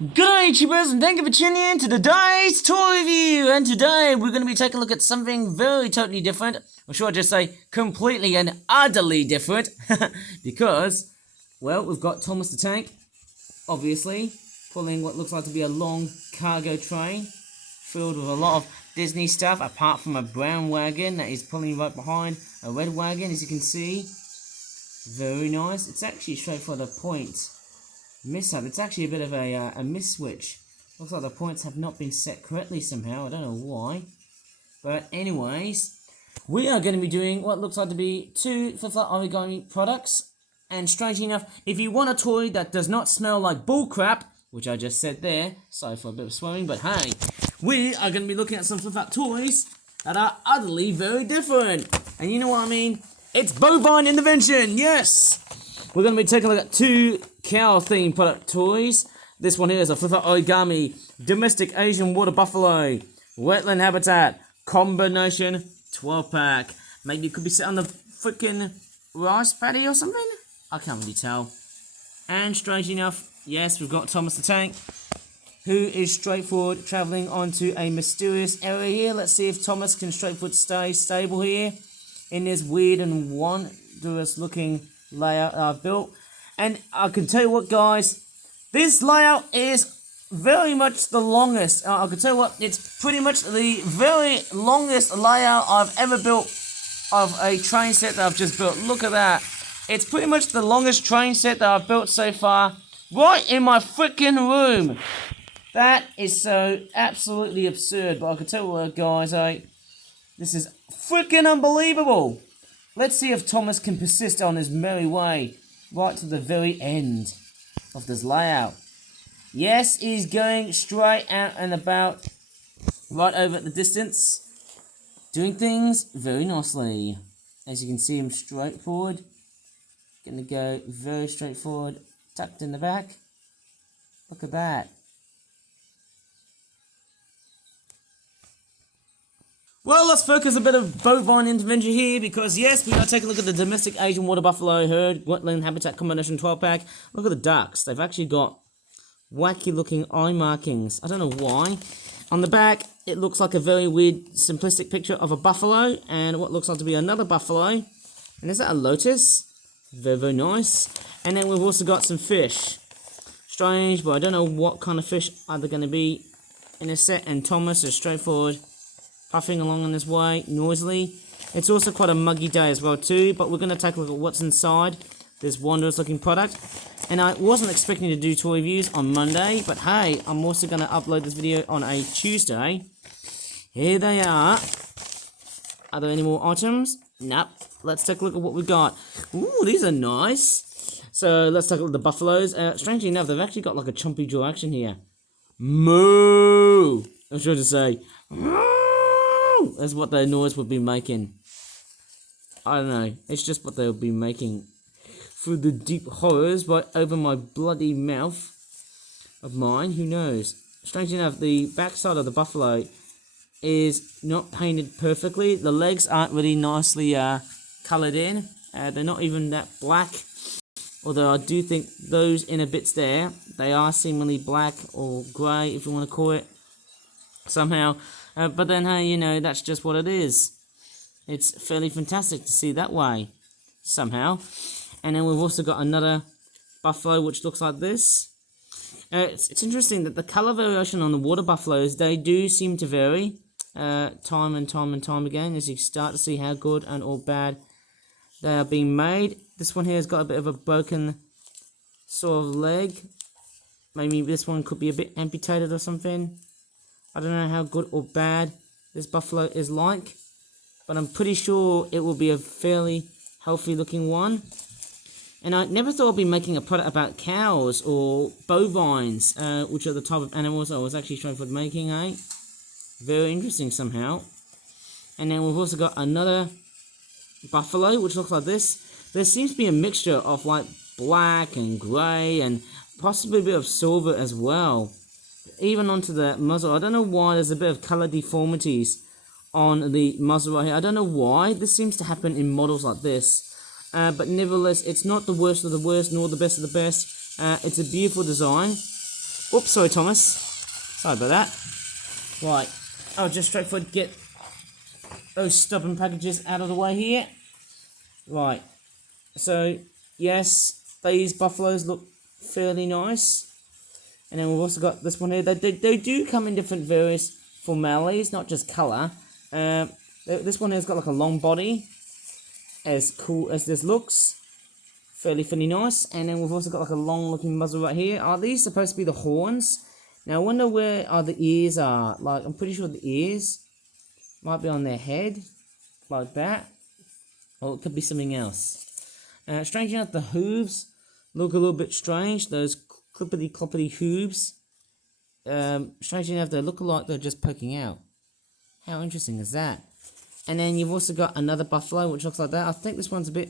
G'day YouTubers, and thank you for tuning in to today's toy review. And today we're going to be taking a look at something very totally different, or should I just say completely and utterly different, because, well, we've got Thomas the Tank, obviously, pulling what looks like to be a long cargo train filled with a lot of Disney stuff, apart from a brown wagon that is pulling right behind a red wagon, as you can see. Very nice. It's actually straight for the point. Mishap. It's actually a bit of a miss switch. Looks like the points have not been set correctly somehow. I don't know why. But anyways, we are going to be doing what looks like to be two Flip-Flop Origami products. And strangely enough, if you want a toy that does not smell like bullcrap, which I just said there, sorry for a bit of swearing, but hey, we are going to be looking at some Flip-Flop toys that are utterly very different. And you know what I mean? It's bovine intervention, yes! We're going to be taking a look at two cow-themed product toys. This one here is a Flip-Flop Origami Domestic Asian Water Buffalo Wetland Habitat Combination 12-pack. Maybe it could be set on the freaking rice paddy or something? I can't really tell. And strangely enough, yes, we've got Thomas the Tank, who is straightforward travelling onto a mysterious area here. Let's see if Thomas can straightforward stay stable here in this weird and wondrous looking layout I've built. And I can tell you what, guys, this layout is very much the longest. I can tell you what, it's pretty much the very longest layout I've ever built of a train set that I've just built. Look at that. It's pretty much the longest train set that I've built so far, right in my freaking room. That is so absolutely absurd, but I can tell you what, guys, this is freaking unbelievable. Let's see if Thomas can persist on his merry way right to the very end of this layout. Yes, he's going straight out and about right over at the distance, doing things very nicely. As you can see, him straight forward. Gonna go very straightforward, tucked in the back. Look at that. Well, let's focus a bit of bovine intervention here, because yes, we're going to take a look at the Domestic Asian Water Buffalo Herd Wetland Habitat Combination 12-pack. Look at the ducks. They've actually got wacky looking eye markings. I don't know why. On the back, it looks like a very weird, simplistic picture of a buffalo and what looks like to be another buffalo. And is that a lotus? Very, very nice. And then we've also got some fish. Strange, but I don't know what kind of fish are they going to be in a set. And Thomas is straightforward, puffing along in this way, noisily. It's also quite a muggy day as well too, but we're going to take a look at what's inside this wondrous looking product. And I wasn't expecting to do toy reviews on Monday, but hey, I'm also going to upload this video on a Tuesday. Here they are. Are there any more items? Nope. Let's take a look at what we've got. Ooh, these are nice. So let's take a look at the buffaloes. Strangely enough, they've actually got like a chompy jaw action here. Moo! I'm sure to say. Moo! That's what the noise would be making. I don't know. It's just what they'll be making through the deep horrors right over my bloody mouth of mine. Who knows? Strangely enough, the backside of the buffalo is not painted perfectly. The legs aren't really nicely coloured in. They're not even that black. Although I do think those inner bits there, they are seemingly black or grey, if you want to call it somehow. But then, hey, you know, that's just what it is. It's fairly fantastic to see that way, somehow. And then we've also got another buffalo which looks like this. It's interesting that the colour variation on the water buffaloes, they do seem to vary time and time again, as you start to see how good and or bad they are being made. This one here has got a bit of a broken sort of leg. Maybe this one could be a bit amputated or something. I don't know how good or bad this buffalo is like, but I'm pretty sure it will be a fairly healthy looking one. And I never thought I'd be making a product about cows or bovines, which are the type of animals I was actually trying for making, eh? Very interesting somehow. And then we've also got another buffalo, which looks like this. There seems to be a mixture of like black and grey and possibly a bit of silver as well. Even onto the muzzle. I don't know why there's a bit of colour deformities on the muzzle right here. I don't know why. This seems to happen in models like this. But nevertheless, it's not the worst of the worst, nor the best of the best. It's a beautiful design. Oops, sorry, Thomas. Sorry about that. Right, I'll just straightforward get those stubborn packages out of the way here. Right, so yes, these buffaloes look fairly nice. And then we've also got this one here. They do come in different various formalities, not just colour. This one has got like a long body, as cool as this looks. Fairly nice. And then we've also got like a long looking muzzle right here. Are these supposed to be the horns? Now I wonder where the ears are. Like, I'm pretty sure the ears might be on their head, like that. Or it could be something else. Strange enough, the hooves look a little bit strange. Those clippity-cloppity hooves. Strange enough, they look like they're just poking out. How interesting is that? And then you've also got another buffalo, which looks like that. I think this one's a bit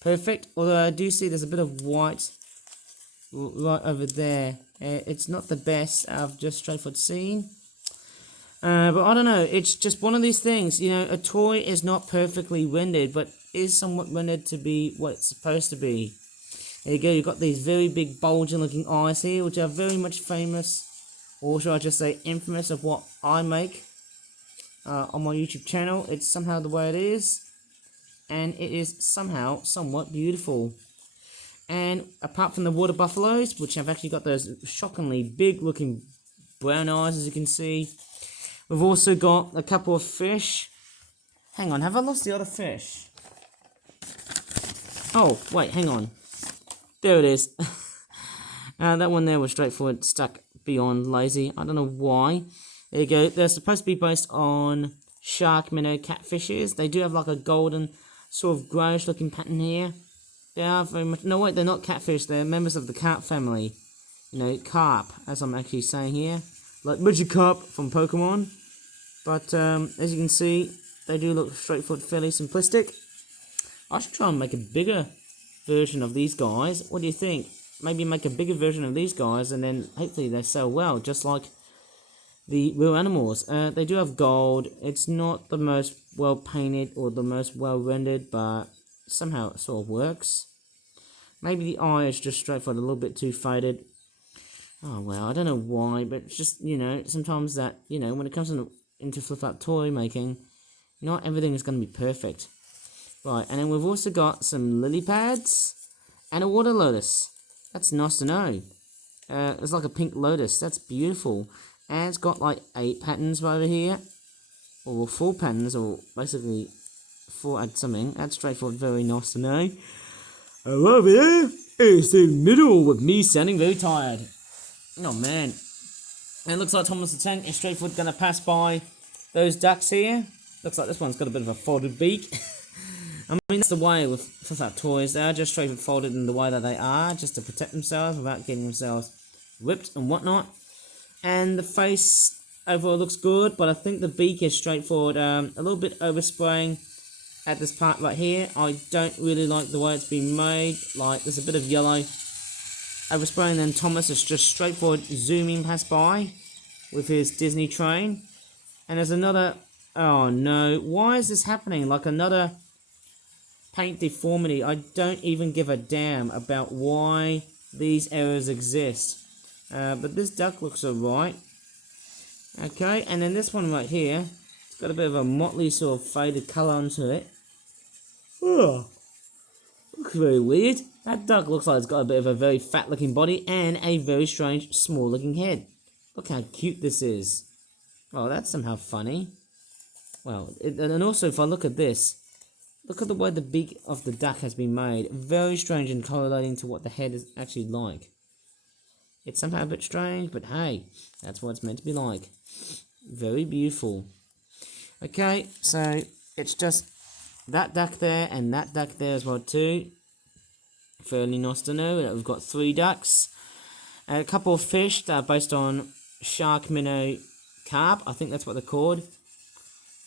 perfect. Although I do see there's a bit of white right over there. It's not the best I've just straightforward seen. But I don't know. It's just one of these things. You know, a toy is not perfectly rendered, but is somewhat rendered to be what it's supposed to be. There you go. You've got these very big bulging looking eyes here, which are very much famous, or should I just say infamous, of what I make on my YouTube channel. It's somehow the way it is, and it is somehow somewhat beautiful. And apart from the water buffaloes, which have actually got those shockingly big looking brown eyes, as you can see, we've also got a couple of fish. Hang on, have I lost the other fish? Oh, wait, hang on. There it is. That one there was straightforward, stuck beyond lazy. I don't know why. There you go. They're supposed to be based on shark minnow catfishes. They do have like a golden sort of greyish looking pattern here. They are very much... No, wait, they're not catfish. They're members of the carp family. You know, carp, as I'm actually saying here. Like Magikarp from Pokemon. But, as you can see, they do look straightforward, fairly simplistic. I should try and make a bigger version of these guys. What do you think? Maybe make a bigger version of these guys, and then hopefully they sell well, just like the real animals. They do have gold. It's not the most well painted or the most well rendered, but somehow it sort of works. Maybe the eye is just straightforward, a little bit too faded. Oh well, I don't know why, but it's just, you know, sometimes that, you know, when it comes into flip-up toy making, not everything is going to be perfect. Right, and then we've also got some lily pads and a water lotus. That's nice to know. It's like a pink lotus. That's beautiful. And it's got like 8 patterns right over here. Or 4 patterns, or basically 4 add something. That's straightforward, very nice to know. Over there is the middle with me sounding very tired. Oh man. And it looks like Thomas the Tank is straightforward going to pass by those ducks here. Looks like this one's got a bit of a folded beak. I mean, that's the way with flip-up toys. They are just straightforward folded in the way that they are, just to protect themselves without getting themselves whipped and whatnot. And the face overall looks good, but I think the beak is straightforward, a little bit overspraying at this part right here. I don't really like the way it's been made. Like, there's a bit of yellow overspraying, then Thomas is just straightforward zooming past by with his Disney train. And there's another... Oh no, why is this happening? Like another paint deformity. I don't even give a damn about why these errors exist. But this duck looks alright. Okay, and then this one right here, it's got a bit of a motley sort of faded colour onto it. Oh, looks very weird. That duck looks like it's got a bit of a very fat looking body and a very strange small looking head. Look how cute this is. Oh, that's somehow funny. Well, and also if I look at this, look at the way the beak of the duck has been made. Very strange and correlating to what the head is actually like. It's somehow a bit strange, but hey, that's what it's meant to be like. Very beautiful. Okay, so it's just that duck there and that duck there as well too. Fairly nice to know that we've got 3 ducks. A couple of fish that are based on shark minnow carp. I think that's what they're called.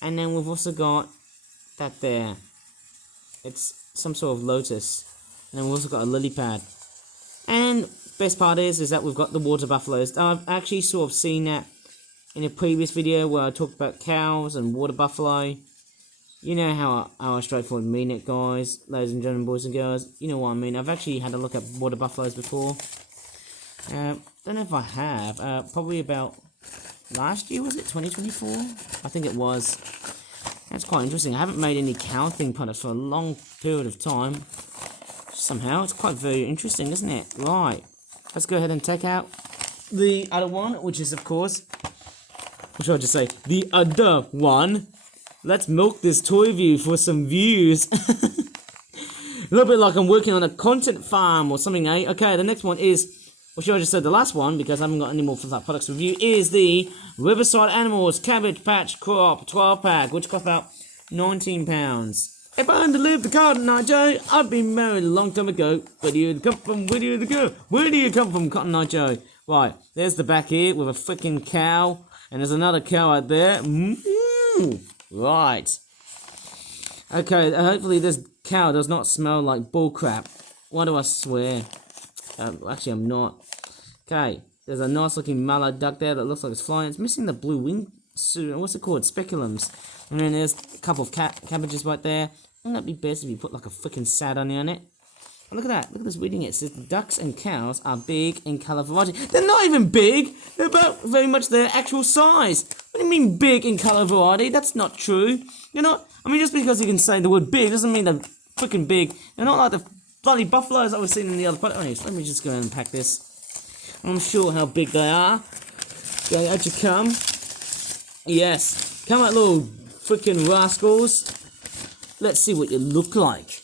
And then we've also got that there. It's some sort of lotus. And then we've also got a lily pad. And best part is that we've got the water buffaloes. I've actually sort of seen that in a previous video where I talked about cows and water buffalo. You know how I straightforward mean it, guys, ladies and gentlemen, boys and girls. You know what I mean. I've actually had a look at water buffaloes before. Don't know if I have. Probably about last year, was it? 2024? I think it was. That's quite interesting. I haven't made any cow thing products for a long period of time. Somehow, it's quite very interesting, isn't it? Right. Let's go ahead and take out the other one, which is, of course, what should I just say? The other one. Let's milk this toy view for some views. A little bit like I'm working on a content farm or something, eh? Okay, the next one is, what should I just say? The last one, because I haven't got any more for that products review, is the Riverside Animals Cabbage Patch Crop 12 pack, which cost about £19. If I hadn't lived the Cotton Eye Joe, I'd been married a long time ago. Where do you come from? Where do you go? Where do you come from, Cotton Eye Joe? Right, there's the back here with a freaking cow, and there's another cow out there. Right. Okay, hopefully this cow does not smell like bullcrap. Why do I swear? Actually, I'm not. Okay, there's a nice looking mallard duck there that looks like it's flying. It's missing the blue wing suit. What's it called? Speculums. And then there's a couple of cabbages right there. Wouldn't that be best if you put like a freaking sad onion on it? Oh, look at that. Look at this reading. It says ducks and cows are big in colour variety. They're not even big. They're about very much their actual size. What do you mean big in colour variety? That's not true. You're not. I mean, just because you can say the word big doesn't mean they're freaking big. They're not like the bloody buffaloes that we've seen in the other product. Anyways, let me just go and unpack this. I'm sure how big they are. Okay, out you come. Yes. Come out, little freaking rascals. Let's see what you look like.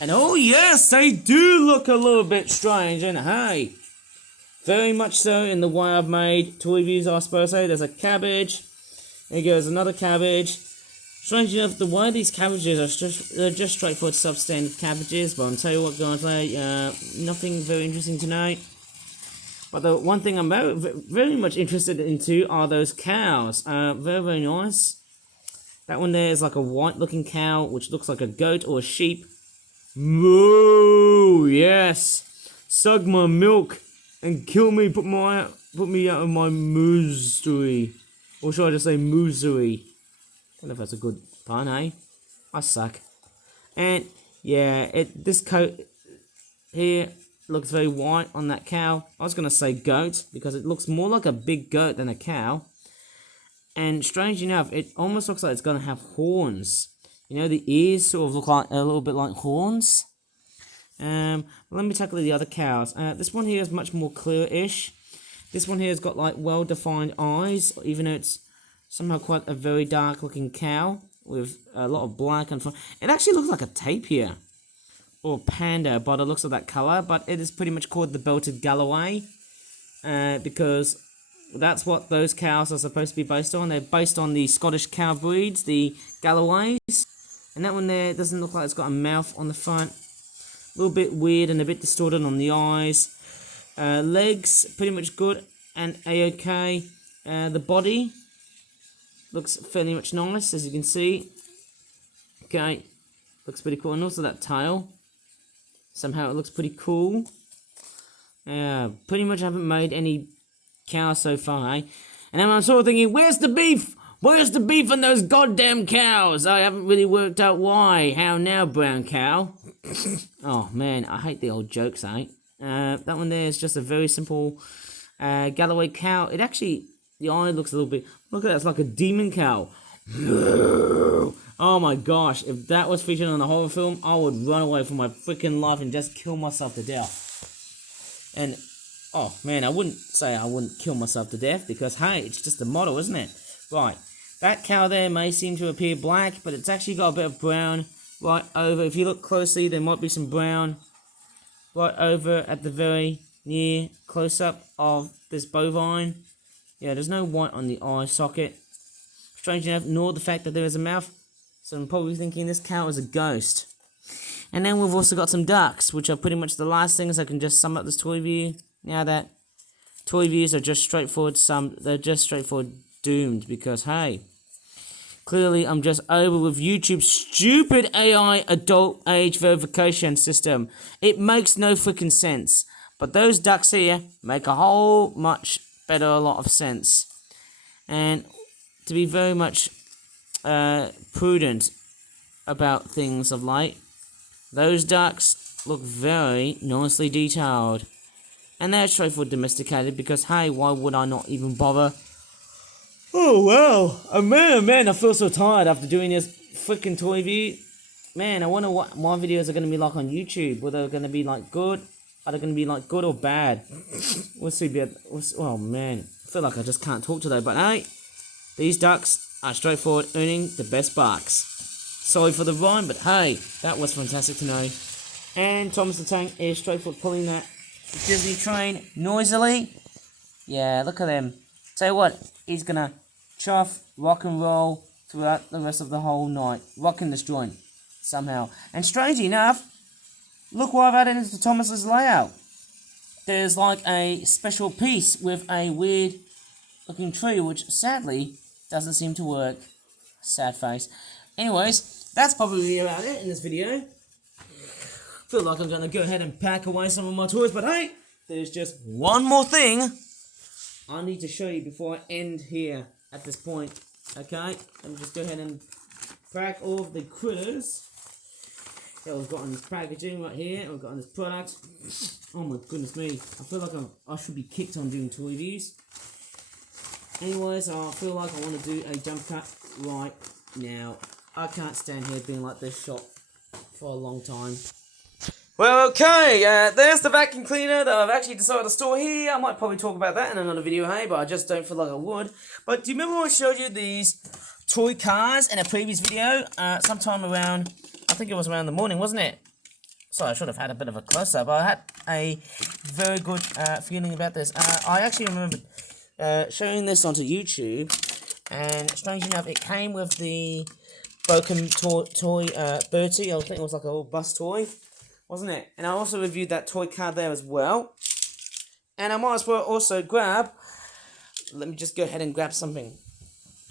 And oh yes, they do look a little bit strange, and hey, very much so in the way I've made toy reviews, I suppose. Hey, there's a cabbage. There goes another cabbage. Strange enough, the way these cabbages are they're just straightforward substandard cabbages, but I'll tell you what, guys, nothing very interesting tonight. But the one thing I'm very much interested into are those cows. Very nice. That one there is like a white looking cow, which looks like a goat or a sheep. Moo! Yes! Suck my milk and kill me, put me out of my misery. Or should I just say misery? I don't know if that's a good pun, eh? I suck. And yeah, this coat here looks very white on that cow. I was gonna say goat because it looks more like a big goat than a cow. And strange enough, it almost looks like it's gonna have horns. You know, the ears sort of look like a little bit like horns. Let me tackle the other cows. This one here is much more clear-ish. This one here has got like well-defined eyes, even though it's somehow quite a very dark-looking cow with a lot of black and front. It actually looks like a tapir or panda by the looks of that color, but it is pretty much called the Belted Galloway because that's what those cows are supposed to be based on. They're based on the Scottish cow breeds, the Galloways. And that one there doesn't look like it's got a mouth on the front. A little bit weird and a bit distorted on the eyes. Legs, pretty much good and a-okay. The body looks fairly much nice, as you can see. Okay, looks pretty cool. And also that tail. Somehow it looks pretty cool. Pretty much haven't made any cows so far, eh? And then I'm sort of thinking, where's the beef? Where's the beef on those goddamn cows? I haven't really worked out why. How now, brown cow? Oh man, I hate the old jokes, eh? That one there is just a very simple Galloway cow. It actually, the eye looks a little bit, look at that, it's like a demon cow. Oh my gosh, if that was featured on a horror film, I would run away for my freaking life and just kill myself to death. And, oh man, I wouldn't say I wouldn't kill myself to death because, hey, it's just a model, isn't it? Right, that cow there may seem to appear black, but it's actually got a bit of brown right over. If you look closely, there might be some brown right over at the very near close-up of this bovine. Yeah, there's no white on the eye socket. Strange enough, nor the fact that there is a mouth. So I'm probably thinking this cow is a ghost. And then we've also got some ducks, which are pretty much the last things I can just sum up this toy view. Now that toy views are just straightforward they're just straightforward doomed because, hey, clearly I'm just over with YouTube's stupid AI adult age verification system. It makes no freaking sense. But those ducks here make a whole much better lot of sense. And to be very much prudent about things of late, those ducks look very nicely detailed. And they're straightforward domesticated because, hey, why would I not even bother? Oh, wow. Oh, man, I feel so tired after doing this freaking toy review. Man, I wonder what my videos are going to be like on YouTube. Whether they're going to be like good. Are they going to be like good or bad? We'll see. Oh, man. I feel like I just can't talk today. But, hey, these ducks are straightforward earning the best bucks. Sorry for the rhyme, but hey, that was fantastic to know. And Thomas the Tank is straightforward pulling that Disney train noisily. Yeah, look at him. Tell you what, he's gonna chuff, rock and roll throughout the rest of the whole night. Rocking this joint, somehow. And strangely enough, look what I've added into Thomas's layout. There's like a special piece with a weird looking tree, which sadly doesn't seem to work. Sad face. Anyways, that's probably about it in this video. Feel like I'm gonna go ahead and pack away some of my toys, but hey, there's just one more thing I need to show you before I end here at this point. Okay, let me just go ahead and pack all of the critters that we've got on this packaging right here. We've got on this product. Oh my goodness me, I feel like I should be kicked on doing toy reviews. Anyways, I feel like I want to do a jump cut right now. I can't stand here being like this shot for a long time. Well, okay, there's the vacuum cleaner that I've actually decided to store here. I might probably talk about that in another video, hey, but I just don't feel like I would. But do you remember when I showed you these toy cars in a previous video? Sometime around, I think it was around the morning, wasn't it? Sorry, I should have had a bit of a close-up. I had a very good feeling about this. I actually remember showing this onto YouTube, and strange enough, it came with the broken toy Bertie. I think it was like a little bus toy, wasn't it? And I also reviewed that toy car there as well. And I might as well also grab, let me just go ahead and grab something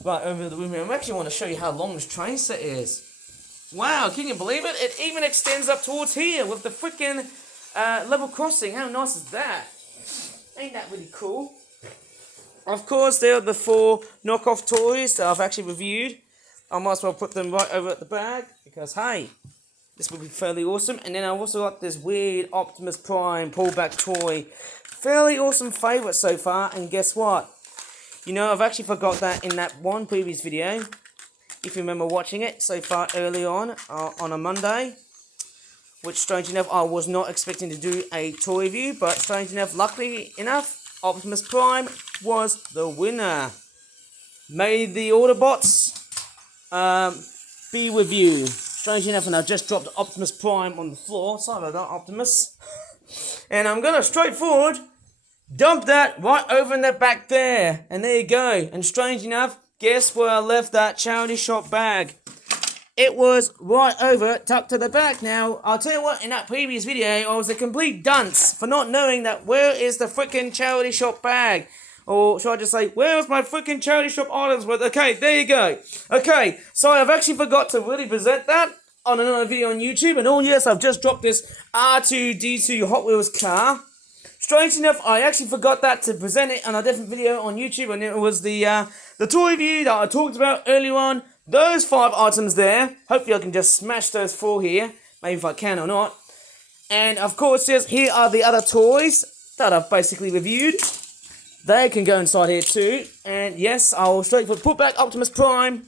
right over the room here. I actually want to show you how long this train set is. Wow, can you believe it? It even extends up towards here with the freaking level crossing. How nice is that? Ain't that really cool? Of course, there are the 4 knockoff toys that I've actually reviewed. I might as well put them right over at the bag, because hey, this will be fairly awesome. And then I've also got this weird Optimus Prime pullback toy. Fairly awesome favourite so far, and guess what? You know, I've actually forgot that in that one previous video, if you remember watching it so far early on a Monday. Which, strange enough, I was not expecting to do a toy review, but strange enough, luckily enough, Optimus Prime was the winner. May the Autobots be with you. Strange enough, and I've just dropped Optimus Prime on the floor. Sorry about that, Optimus. And I'm gonna straightforward dump that right over in the back there. And there you go. And strange enough, guess where I left that charity shop bag? It was right over, tucked to the back. Now, I'll tell you what, in that previous video, I was a complete dunce for not knowing that where is the freaking charity shop bag? Or should I just say, where's my freaking charity shop items? But okay, there you go. Okay, so I've actually forgot to really present that on another video on YouTube. And oh yes, I've just dropped this R2-D2 Hot Wheels car. Strange enough, I actually forgot that to present it on a different video on YouTube. And it was the toy review that I talked about earlier on. Those 5 items there. Hopefully I can just smash those 4 here. Maybe if I can or not. And of course, yes, here are the other toys that I've basically reviewed. They can go inside here too. And yes, I'll straightforward put back Optimus Prime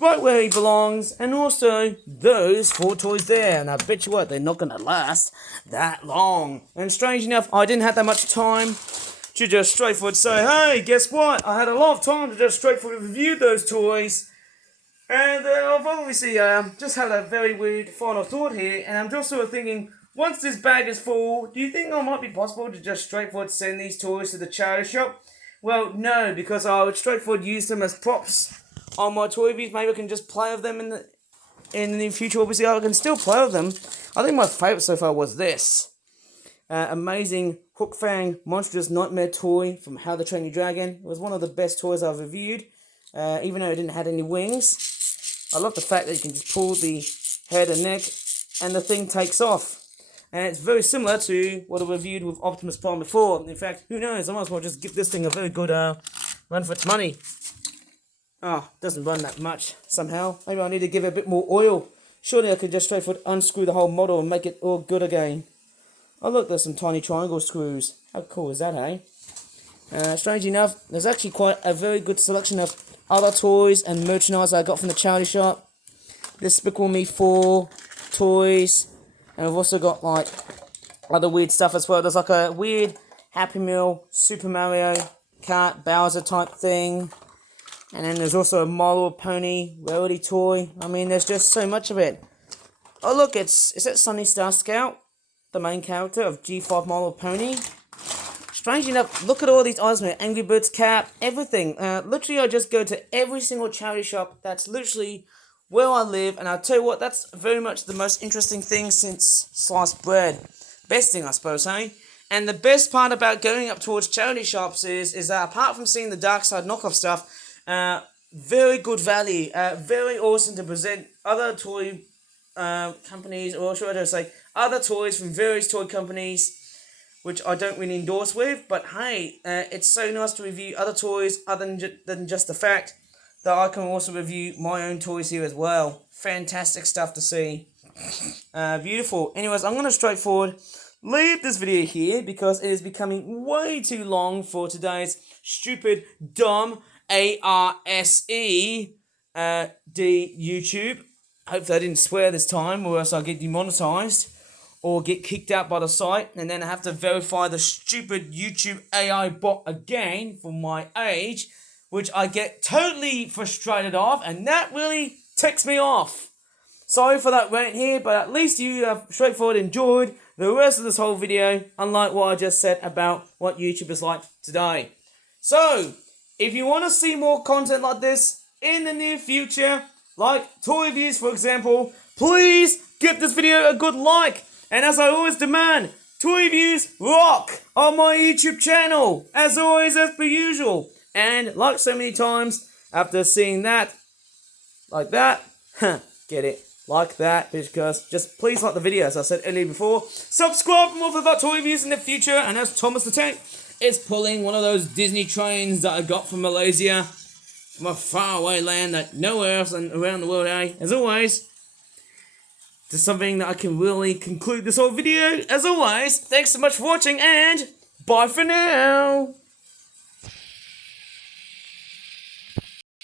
right where he belongs. And also those 4 toys there. And I bet you what, they're not going to last that long. And strange enough, I didn't have that much time to just straightforward say, hey, guess what? I had a lot of time to just straightforward review those toys. And I've obviously just had a very weird final thought here. And I'm just sort of thinking, once this bag is full, do you think it might be possible to just straightforward send these toys to the charity shop? Well, no, because I would straightforward use them as props on my toy reviews. Maybe I can just play with them in the near future. Obviously, I can still play with them. I think my favourite so far was this. Amazing Hook Fang Monstrous Nightmare toy from How to Train Your Dragon. It was one of the best toys I've reviewed, even though it didn't have any wings. I love the fact that you can just pull the head and neck and the thing takes off. And it's very similar to what I reviewed with Optimus Prime before. In fact, who knows, I might as well just give this thing a very good run for its money. Oh, it doesn't run that much somehow. Maybe I need to give it a bit more oil. Surely I could just straightforward unscrew the whole model and make it all good again. Oh look, there's some tiny triangle screws. How cool is that, eh? Strange enough, there's actually quite a very good selection of other toys and merchandise I got from the charity shop. Despicable Me 4 toys, and we've also got like other weird stuff as well. There's like a weird Happy Meal Super Mario Kart Bowser type thing, and then there's also a My Little Pony rarity toy. I mean, there's just so much of it. Oh look, is that Sunny Star Scout, the main character of G5 My Little Pony? Strangely enough, look at all these items here. Angry Birds cap, everything. Literally, I just go to every single charity shop. That's literally where I live. And I'll tell you what, that's very much the most interesting thing since sliced bread. Best thing, I suppose, eh? And the best part about going up towards charity shops is that apart from seeing the Dark Side knockoff stuff, very good value. Very awesome to present other toy companies, or should I say, other toys from various toy companies, which I don't really endorse with, but hey, it's so nice to review other toys other than just the fact that I can also review my own toys here as well. Fantastic stuff to see. Beautiful. Anyways, I'm going to straightforward leave this video here because it is becoming way too long for today's stupid, dumb ARSE D YouTube. Hopefully I didn't swear this time or else I'll get demonetized or get kicked out by the site, and then I have to verify the stupid YouTube AI bot again for my age, which I get totally frustrated of, and that really ticks me off. Sorry for that rant here, but at least you have straightforward enjoyed the rest of this whole video, unlike what I just said about what YouTube is like today. So, if you want to see more content like this in the near future, like toy reviews for example, please give this video a good like. And as I always demand, toy reviews rock on my YouTube channel, as always, as per usual. And like so many times, after seeing that, like that, get it, like that, because just please like the video, as I said earlier before. Subscribe for more for about toy reviews in the future. And as Thomas the Tank is pulling one of those Disney trains that I got from Malaysia, from a faraway land that nowhere else around the world, eh? As always, to something that I can really conclude this whole video. As always, thanks so much for watching, and bye for now!